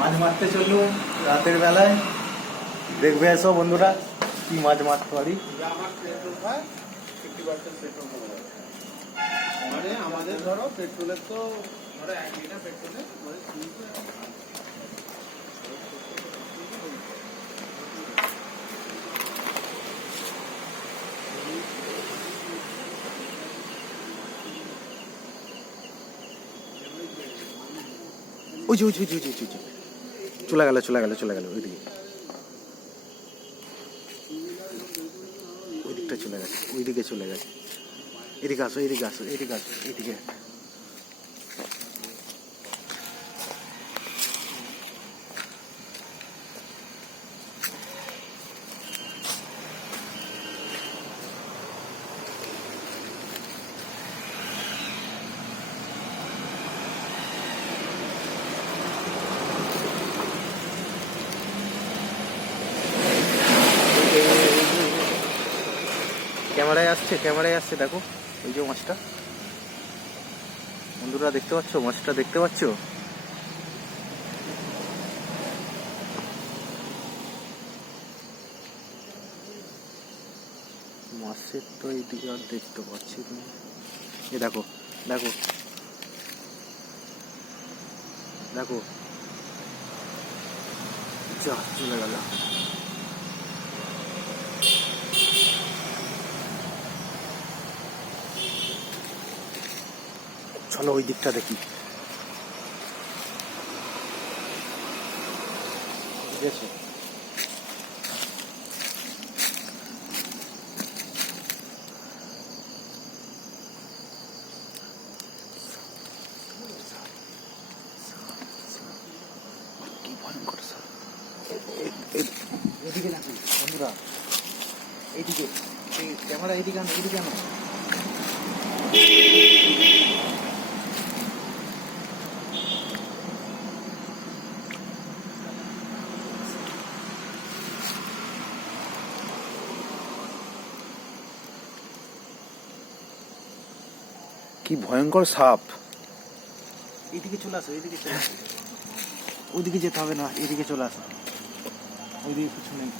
মাছ মারতে চললো রাতের বেলায়, দেখবে এসো বন্ধুরা কি মাছ মারতে পারি। মানে আমাদের ধরো পেট্রোলের তো ধরো 1 লিটার পেট্রোলে মানে ওই যে চলে গেল ওইদিকে, ওই দিকটা চলে গেছে, ওইদিকে চলে গেছে। এদিকে আসো এইদিকে। ক্যামেরায় আসছে দেখো, ওই যে মাছটা বন্ধুরা দেখতে পাচ্ছ, মাছটা দেখতে পাচ্ছ? মাছের তো এইদিকে আর দেখতে পাচ্ছি না। এ দেখো যা চলে গেল। চলো ওই দিকটা দেখি। ঠিক আছে, কি ভয়ঙ্কর স্যার। এদিকে দেখুন বন্ধুরা, এইদিকে ক্যামেরা এইদিকে আনো। কি ভয়ঙ্কর সাপ। এইদিকে চলে আসো, ওইদিকে যেতে হবে না, এদিকে চলে আসো, ওইদিকে কিছু নেই।